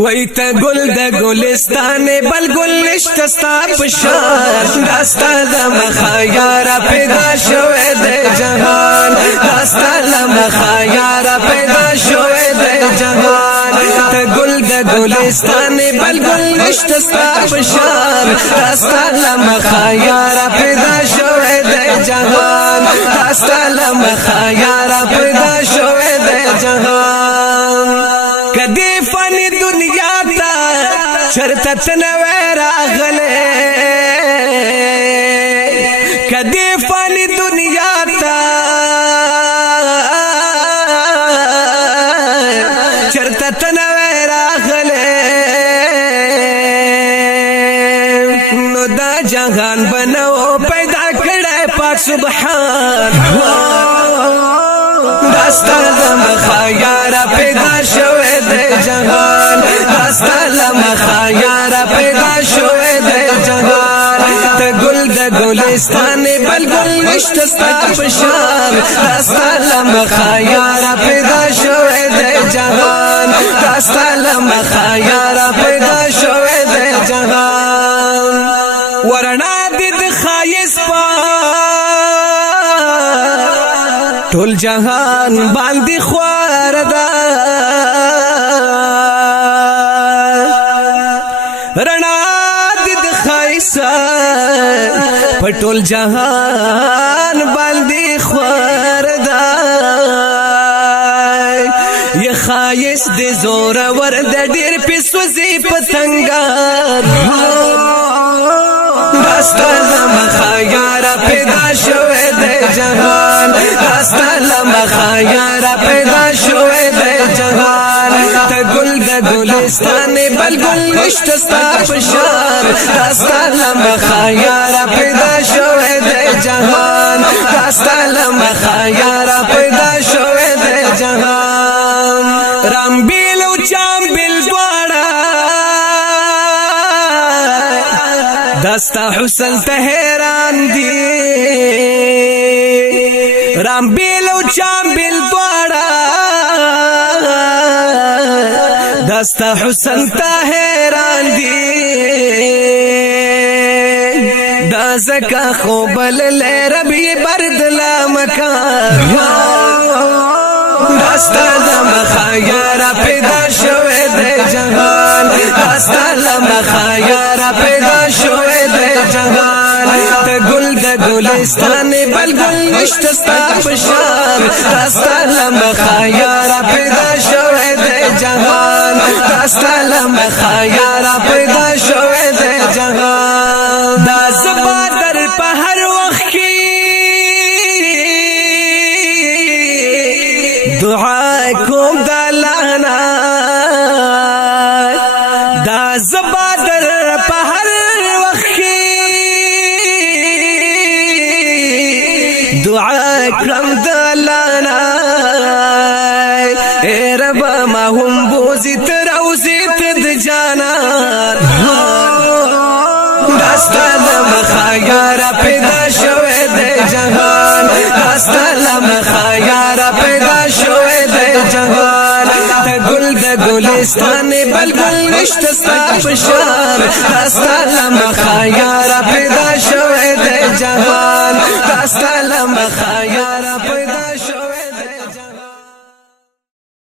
وای ته گل د گلستان بل گل نشته ستا پشان داستا د مخیار پیدا شوه د جهان داستا د مخیار پیدا شوه د جهان ته گل د گلستان بل گل نشته ستا پشان داستا د مخیار پیدا شوه د جهان داستا د مخیار پیدا شوه د جهان کدی فانی دنیا تا چرته تنوي راغله کدی فانی دنیا تا چرته تنوي راغله نو دا جهان بنو پیدا کړه پاک سبحان داستا د مخیار پیدا شوه د جهان داستا د مخیار پیدا شوه د جهان ته گل د گلستان بل گل نشته ستا پشان داستا د مخیار پیدا شوه د جهان داستا د مخیار پیدا شوه د جهان ورنا د خایس پا ټول جهان باندې خوار ده رڼا د خایسه پټول جهان باندې خوار ده یا خایس د زور ور د ډیر پسوځي پتنګار داستا د مخیار پیدا شوه د جهان داستا د مخیار پیدا شوه د جهان ته گل د گلستان بل گل نشته ستا پشان داستا د مخیار پیدا شوه د جهان داستا د مخیار پیدا شوه د جهان رام بیل او چام بیل دواړه داستا حسن ته حیران دي رام بیل او چام بیل دواړه داستا حسن ته حیران دي دا زکا خوبل ربي برد لا مکان داستا د مخیار پیدا شوه د جهان داستا د مخیار پیدا شوه د جهان ته گل د گلستان بل گل نشته ستا پشان داستا د مخیار پیدا شوه د جهان داستا د مخیار پیدا شوه د جهان دا زبا در په هر وخت کې دعا کوم د لانا دا زبا در په هر وخت کې دعا کوم د لانا اے رب ما هم بوزي تر اوزي تد جانان داستا د مخیار پیدا شوه د جهان داستا د مخیار پیدا شوه د جهان ته گل د گلستان بل گل نشته ستا پشان داستا د مخیار پیدا شوه د جهان داستا د مخیار